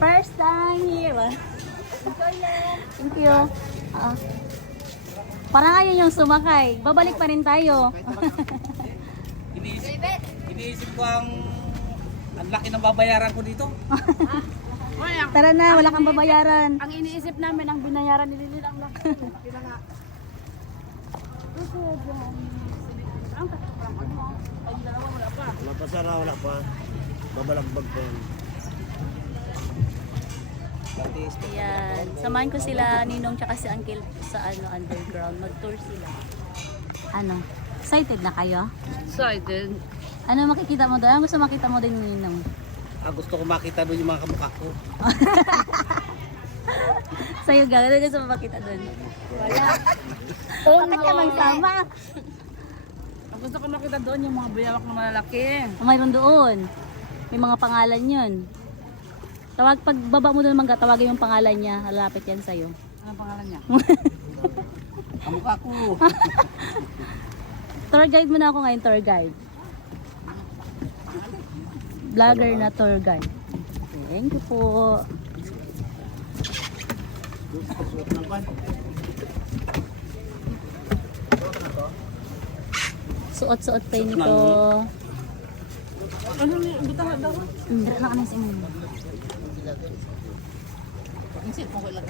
First time here. Thank you. Parang ayaw yung sumakay. Babalik pa rin tayo. Iniisip ko ang laki ng babayaran ko dito. Tara na, wala kang babayaran. Ang iniisip namin, ang binayaran ni Lilith ang laki. Wala pa Sara, wala pa. Babalagbag pa yan. Ayan. Samahan ko sila, Ninong, tsaka si Uncle sa underground. Mag-tour sila. Ano? Excited na kayo? Excited. Ano makikita mo doon? Ano gusto makita mo din, Ninong? Gusto ko makita doon yung mga kamukha ko. Sa'yo ga, ano gusto mo makita doon? Wala. Bakit ka magsama? Ang gusto ko makita doon yung mga bayawak na malalaki. Mayroon doon. May mga pangalan yun. Pag baba mo doon mangga, tawagin yung pangalan niya. Halapit yan sa'yo. Anong pangalan niya? Kamukha ko. Tour guide mo na ako ngayon, tour guide. Vlogger na tour guide. Thank you po. Suot-suot pa yun ito. Ano niya? Butahan daw. Dara na kami sa inyo. Isip mo ko lang.